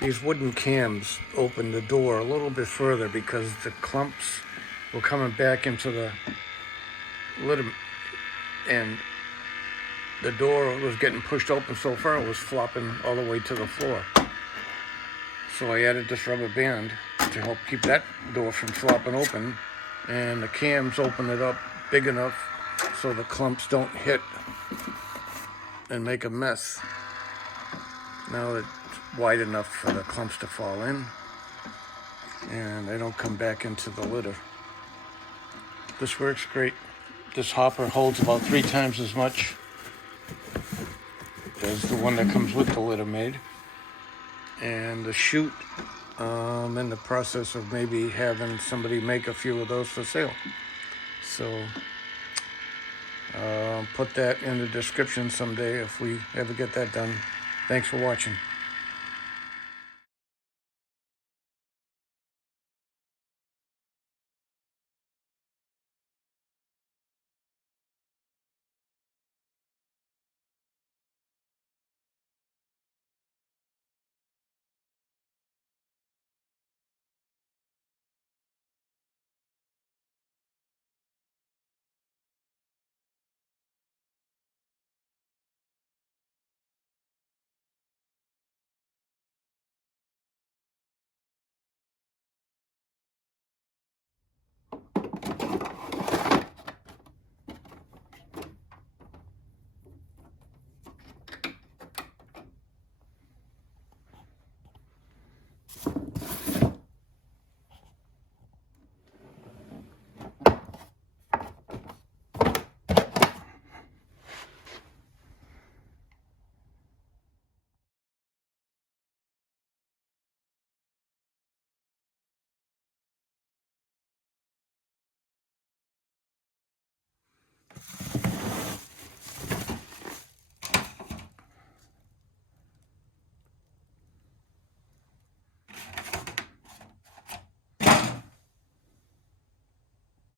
These wooden cams open the door a little bit further because the clumps were coming back into the litter, and the door was getting pushed open so far it was flopping all the way to the floor. So I added this rubber band to help keep that door from flopping open, and the cams open it up big enough so the clumps don't hit and make a mess. Now it's wide enough for the clumps to fall in, and they don't come back into the litter. This works great. This hopper holds about 3 times as much as the one that comes with the LitterMaid. And the chute, I'm in the process of maybe having somebody make a few of those for sale. So put that in the description someday if we ever get that done. Thanks for watching.